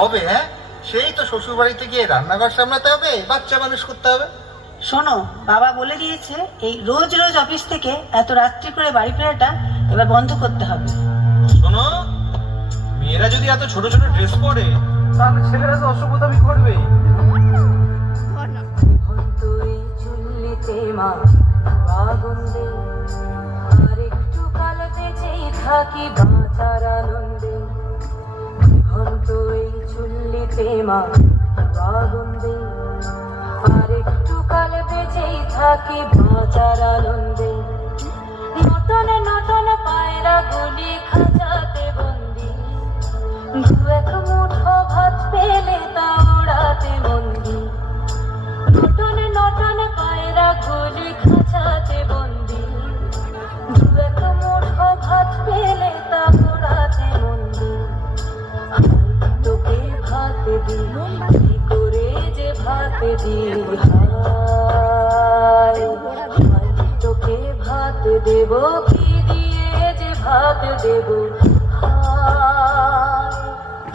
হবে? হ্যাঁ, সেই তো শ্বশুর বাড়িতে গিয়ে রান্নাঘর সামলাতে হবে, বাচ্চা মানুষ করতে হবে। শোনো, বাবা বলে দিয়েছে এই রোজ রোজ অফিস থেকে এত রাত্রি করে বাড়ি ফেরাটা এবার বন্ধ করতে হবে। শোনো, মেয়েরা যদি এত ছোট ছোট ড্রেস পরে তাহলে ছেলেরা তো অসভ্যতামি করবে। আরেকটু কাল বেঁচেই থাকি বাঁচার আনন্দে, ঘন্ট এই চুল্লিতে মা আগুন্দে, আরেকটু কাল বেঁচেই থাকি বাঁচার আনন্দে। নটনে নটনে পায়রা গুলি খাঁচাতে বন্দি, দু এক মুঠো ভাত পেলে তা ওড়াতে বন্দি। নটনে নটনে পায়রা গুলি খাঁচাতে বন্দি, দু এক মুঠো ভাত পেলে তা ওড়াতে বন্দি। তোকে ভাত দি কি করে যে ভাত দি, হায় তোকে ভাত দেব কি দিয়ে যে ভাত দেব, হায়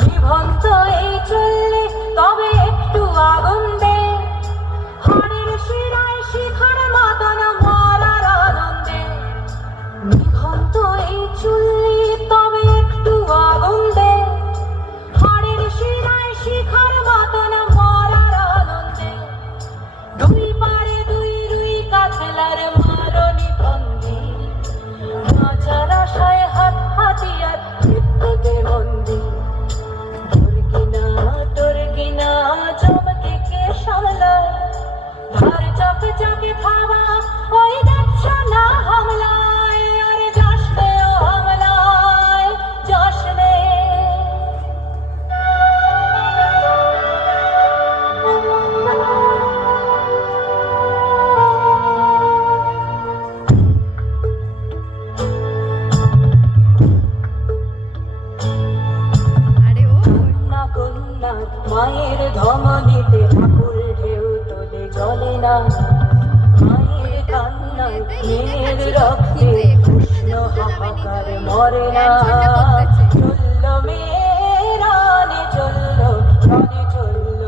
নিভন্ত এই চুল্লি তবে একটু আগুন দে, হাড়ের শিরায় শিখার মাতন মরার আনন্দে। নিভন্ত এই চুল্লি তবে একটু আগুন দে, হাড়ের শিরায় শিখার মাতন মরার আনন্দে। দুই পারে দুই রুই কাতলার মারণি বন্দি, বাঁচার আশায় হাত হাতিয়ার মৃত্যুতে বন্দি। তোর কিনা জমকে কে সামলায়, ধার চকে চকে খাওয়া ওই দেখছ না হামলায়, আরে যাস রে ও হামলায় যাস রে। কন্যা কন্যা মায়ের ধমনীতে আকুল ঢেউ তোলে জলে না, মায়ের কান্নায় মেয়ের রক্তে উষ্ণ হাহাকার মরে না। চলল মেয়েরানে চলল প্রাণে চলল,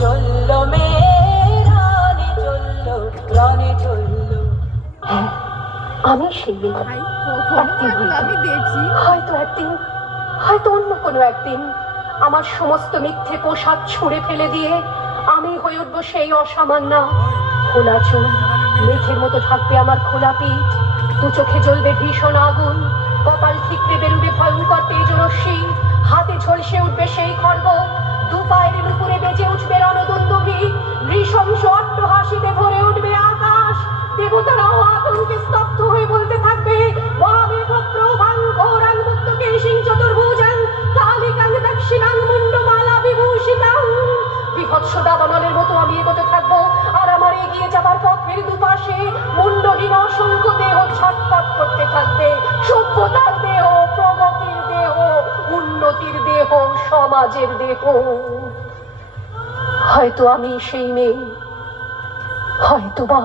চলল মেয়েরানে চলল প্রাণে চলল। আমি সেই আমি দেখি হয়তো একদিন, হয়তো অন্য কোনো একদিন আমার সমস্ত মিথ্যে পোশাক ছুঁড়ে ফেলে দিয়ে আমি হয়ে উঠবো সেই অসামান্য। খোলা চুল, মেঘের মতো থাকবে আমার খোলা পিঠ, দু চোখে জ্বলবে ভীষণ আগুন, কপাল ঠিকরে বেরুবে ভয়ঙ্কর তেজরশ্মি, হাতে ঝলসে উঠবে সেই খড়গ, দু পায়ের উপরে বেজে উঠবে রণদুন্দুভি, নৃশংস অট্টহাসিতে ভরে উঠবে আকাশ। দেবতারাও আতঙ্কে স্তব্ধ হয়ে বলতে থাকবে, বিভৎস দাবানলের মতো আমি এগোতে থাকবো, আর আমার এগিয়ে যাবার পথের দুপাশে মুন্ডহীন অসংখ্য দেহ ছটফট করতে থাকবে। সভ্যতার দেহ, প্রগতির দেহ, উন্নতির দেহ, সমাজের দেহ। হয়তো আমি সেই মেয়ে, হয়তো বা